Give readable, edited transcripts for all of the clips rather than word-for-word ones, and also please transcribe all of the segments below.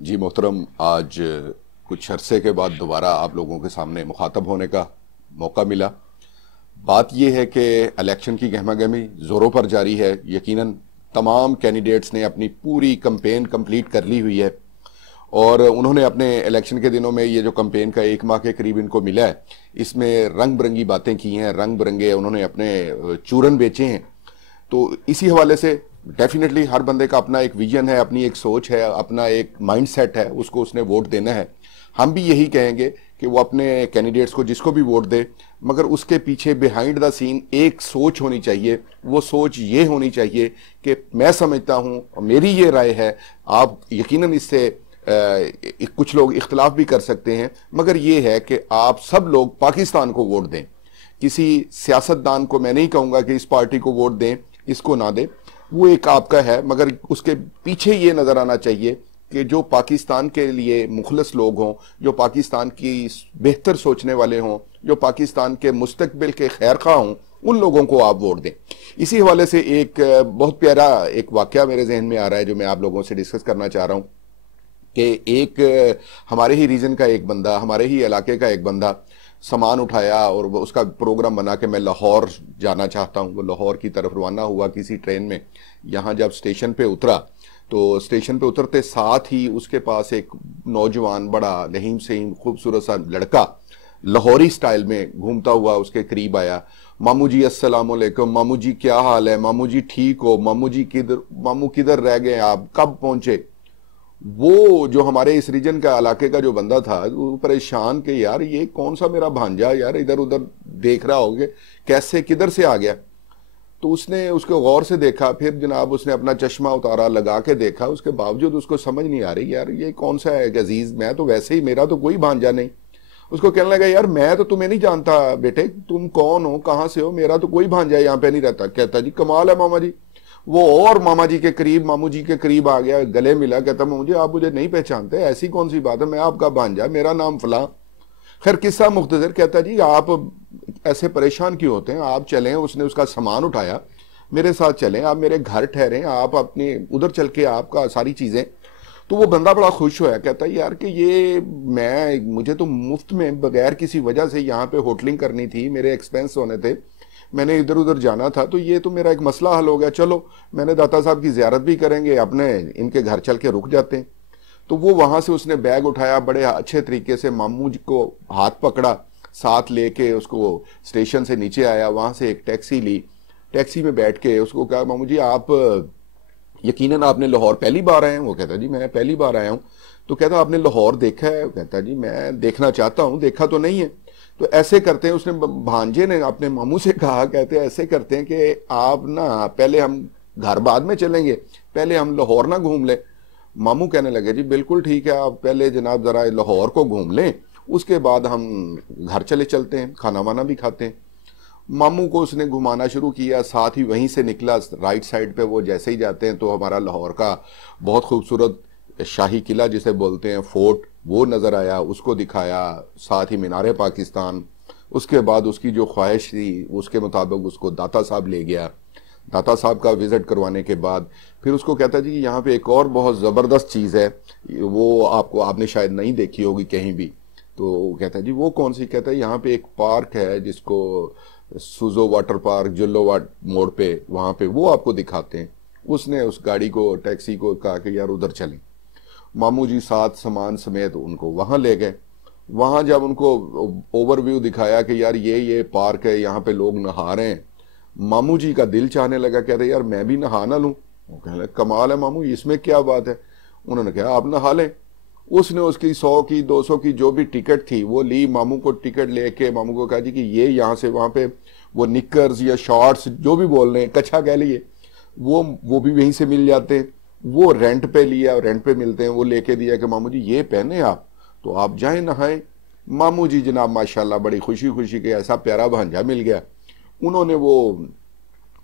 जी मोहतरम, आज कुछ अरसे के बाद दोबारा आप लोगों के सामने मुखातब होने का मौका मिला। बात यह है कि इलेक्शन की गहमागहमी ज़ोरों पर जारी है। यकीनन तमाम कैंडिडेट्स ने अपनी पूरी कैंपेन कंप्लीट कर ली हुई है और उन्होंने अपने इलेक्शन के दिनों में ये जो कैंपेन का 1 माह के करीब इनको मिला है, इसमें रंग बिरंगी बातें की हैं, रंग बिरंगे उन्होंने अपने चूरन बेचे हैं। तो इसी हवाले से डेफिनेटली हर बंदे का अपना एक विजन है, अपनी एक सोच है, अपना एक माइंड सेट है, उसको उसने वोट देना है। हम भी यही कहेंगे कि वो अपने कैंडिडेट्स को जिसको भी वोट दे, मगर उसके पीछे बिहाइंड द सीन एक सोच होनी चाहिए। वो सोच ये होनी चाहिए कि मैं समझता हूँ, मेरी ये राय है, आप यकीनन इससे कुछ लोग इख्तलाफ भी कर सकते हैं, मगर ये है कि आप सब लोग पाकिस्तान को वोट दें। किसी सियासतदान को मैं नहीं कहूँगा कि इस पार्टी को वोट दें, इसको ना दें, वो एक आपका है, मगर उसके पीछे ये नज़र आना चाहिए कि जो पाकिस्तान के लिए मुखलस लोग हों, जो पाकिस्तान की बेहतर सोचने वाले हों, जो पाकिस्तान के मुस्तकबिल के खैरखा हों, उन लोगों को आप वोट दें। इसी हवाले से एक बहुत प्यारा एक वाक़या मेरे जहन में आ रहा है जो मैं आप लोगों से डिस्कस करना चाह रहा हूँ कि एक हमारे ही रीजन का एक बंदा, हमारे ही इलाके का एक बंदा सामान उठाया और उसका प्रोग्राम बना के मैं लाहौर जाना चाहता हूँ। वो लाहौर की तरफ रवाना हुआ किसी ट्रेन में। यहाँ जब स्टेशन पे उतरा तो स्टेशन पे उतरते साथ ही उसके पास एक नौजवान बड़ा रहीम सहीम खूबसूरत सा लड़का लाहौरी स्टाइल में घूमता हुआ उसके करीब आया। मामू जी अस्सलाम वालेकुम, मामू जी क्या हाल है, मामू जी ठीक हो, मामू जी किधर, मामू किधर रह गए आप, कब पहुंचे। वो जो हमारे इस रीजन का इलाके का जो बंदा था वो परेशान कि यार ये कौन सा मेरा भांजा यार इधर उधर देख रहा होगे, कैसे किधर से आ गया। तो उसने उसको गौर से देखा, फिर जनाब उसने अपना चश्मा उतारा, लगा के देखा, उसके बावजूद उसको समझ नहीं आ रही यार ये कौन सा है अजीज, मैं तो वैसे ही, मेरा तो कोई भांजा नहीं। उसको कहने लगा यार मैं तो तुम्हें नहीं जानता बेटे, तुम कौन हो, कहाँ से हो, मेरा तो कोई भांजा यहाँ पे नहीं रहता। कहता जी कमाल है मामा जी। वो और मामा जी के करीब, मामू जी के करीब आ गया, गले मिला, कहता मुझे आप मुझे नहीं पहचानते, ऐसी कौन सी बात है, मैं आपका भांजा, मेरा नाम फलां। खैर किस्सा मुख्तसर। कहता जी आप ऐसे परेशान क्यों होते हैं, आप चलें, उसने उसका सामान उठाया, मेरे साथ चलें, आप मेरे घर ठहरें, आप अपने उधर चल के आपका सारी चीजें। तो वो बंदा बड़ा खुश होया, कहता है यार कि ये मुझे तो मुफ्त में बगैर किसी वजह से यहाँ पे होटलिंग करनी थी, मेरे एक्सपेंस होने थे, मैंने इधर उधर जाना था, तो ये तो मेरा एक मसला हल हो गया। चलो मैंने दाता साहब की ज़ियारत भी करेंगे, अपने इनके घर चल के रुक जाते हैं। तो वो वहां से उसने बैग उठाया, बड़े अच्छे तरीके से मामू जी को हाथ पकड़ा, साथ लेके उसको स्टेशन से नीचे आया, वहां से एक टैक्सी ली, टैक्सी में बैठ के उसको कहा मामू जी आप यकीनन आपने लाहौर पहली बार आए हैं। वो कहता जी मैं पहली बार आया हूँ। तो कहता आपने लाहौर देखा है। कहता जी मैं देखना चाहता हूँ, देखा तो नहीं है। तो ऐसे करते हैं, उसने भांजे ने अपने मामू से कहा, कहते हैं ऐसे करते हैं कि आप ना पहले, हम घर बाद में चलेंगे, पहले हम लाहौर ना घूम लें। मामू कहने लगे जी बिल्कुल ठीक है, आप पहले जनाब जरा लाहौर को घूम लें, उसके बाद हम घर चले चलते हैं, खाना वाना भी खाते हैं। मामू को उसने घुमाना शुरू किया, साथ ही वहीं से निकला राइट साइड पे। वो जैसे ही जाते हैं तो हमारा लाहौर का बहुत खूबसूरत शाही किला जिसे बोलते हैं फोर्ट, वो नज़र आया, उसको दिखाया, साथ ही मीनार पाकिस्तान। उसके बाद उसकी जो ख्वाहिश थी उसके मुताबिक उसको दाता साहब ले गया। दाता साहब का विज़िट करवाने के बाद फिर उसको कहता जी कि यहाँ पे एक और बहुत ज़बरदस्त चीज़ है, वो आपने शायद नहीं देखी होगी कहीं भी। तो कहता जी वो कौन सी। कहता है यहाँ पे एक पार्क है जिसको सुजो वाटर पार्क, जुल्लो वाट मोड़ पे, वहाँ पे वो आपको दिखाते हैं। उसने उस गाड़ी को, टैक्सी को कहा कि यार उधर चलें। मामू जी साथ सामान समेत उनको वहां ले गए। वहां जब उनको ओवरव्यू दिखाया कि यार ये पार्क है, यहाँ पे लोग नहा रहे हैं, मामू जी का दिल चाहने लगा। कहते यार मैं भी नहा ना लूं। वो कहने लगे कमाल है मामू, इसमें क्या बात है। उन्होंने कहा आप नहा लें। उसने उसकी 100 की 200 की जो भी टिकट थी वो ली। मामू को टिकट लेके मामू को कहा जी कि ये यहाँ से वहां पे वो निकर्स या शॉर्ट्स जो भी बोल रहे हैं, कच्छा कह लिए, वो भी वहीं से मिल जाते हैं। वो रेंट पे लिया, रेंट पे मिलते हैं, वो लेके दिया कि मामू जी ये पहने आप, तो आप जाएं नहाएं। मामू जी जनाब माशाल्लाह बड़ी खुशी खुशी के ऐसा प्यारा भांजा मिल गया। उन्होंने वो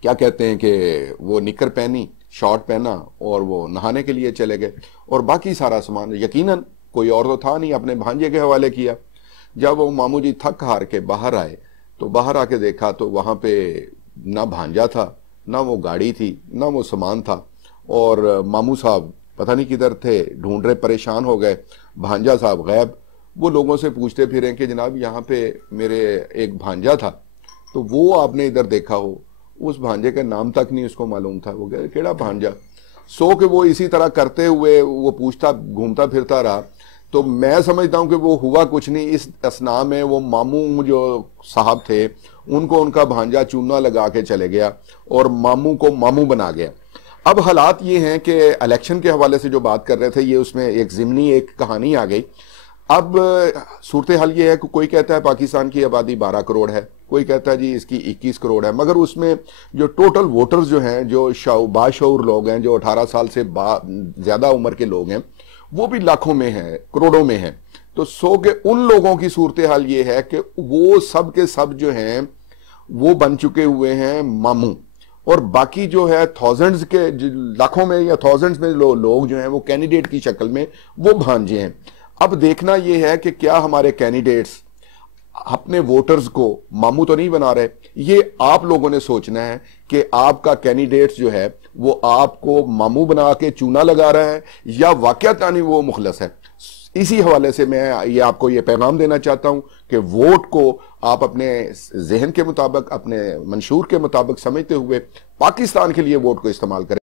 क्या कहते हैं कि वो निकर पहनी, शॉर्ट पहना और वो नहाने के लिए चले गए। और बाकी सारा सामान यकीनन कोई और तो था नहीं, अपने भांजे के हवाले किया। जब वो मामू जी थक हार के बाहर आए तो बाहर आके देखा तो वहां पे ना भांजा था, ना वो गाड़ी थी, ना वो सामान था। और मामू साहब پتہ نہیں کدھر تھے، ڈھونڈ رہے پریشان ہو گئے، بھانجا صاحب غائب۔ وہ لوگوں سے پوچھتے پھریں کہ جناب یہاں پہ میرے ایک بھانجا تھا، تو وہ آپ نے ادھر دیکھا ہو؟ اس بھانجے کا نام تک نہیں اس کو معلوم تھا۔ وہ کہہ کیڑا بھانجا؟ کہ وہ اسی طرح کرتے ہوئے وہ پوچھتا گھومتا پھرتا رہا۔ تو میں سمجھتا ہوں کہ وہ ہوا کچھ نہیں، اس اسنا میں وہ ماموں جو صاحب تھے ان کو ان کا بھانجا چونا لگا کے چلے گیا اور ماموں کو ماموں بنا گیا۔ اب حالات یہ ہیں کہ الیکشن کے حوالے سے جو بات کر رہے تھے، یہ اس میں ایک ضمنی ایک کہانی آ گئی۔ اب صورتحال یہ ہے کہ کوئی کہتا ہے پاکستان کی آبادی 12 کروڑ ہے، کوئی کہتا ہے جی اس کی 21 کروڑ ہے، مگر اس میں جو ٹوٹل ووٹرز جو ہیں، جو باشعور لوگ ہیں، جو 18 سال سے زیادہ عمر کے لوگ ہیں، وہ بھی لاکھوں میں ہیں، کروڑوں میں ہیں۔ تو کہ ان لوگوں کی صورتحال یہ ہے کہ وہ سب کے سب جو ہیں وہ بن چکے ہوئے ہیں ماموں، اور باقی جو ہے تھاؤزنڈز کے لاکھوں میں یا تھاؤزنڈز میں لوگ جو ہیں وہ کینڈیڈیٹ کی شکل میں وہ بھانجے ہیں۔ اب دیکھنا یہ ہے کہ کیا ہمارے کینڈیڈیٹس اپنے ووٹرز کو ماموں تو نہیں بنا رہے۔ یہ آپ لوگوں نے سوچنا ہے کہ آپ کا کینڈیڈیٹس جو ہے وہ آپ کو ماموں بنا کے چونا لگا رہا ہے یا واقعتاً وہ مخلص ہے۔ اسی حوالے سے میں یہ آپ کو یہ پیغام دینا چاہتا ہوں کہ ووٹ کو آپ اپنے ذہن کے مطابق، اپنے منشور کے مطابق سمجھتے ہوئے پاکستان کے لیے ووٹ کو استعمال کریں۔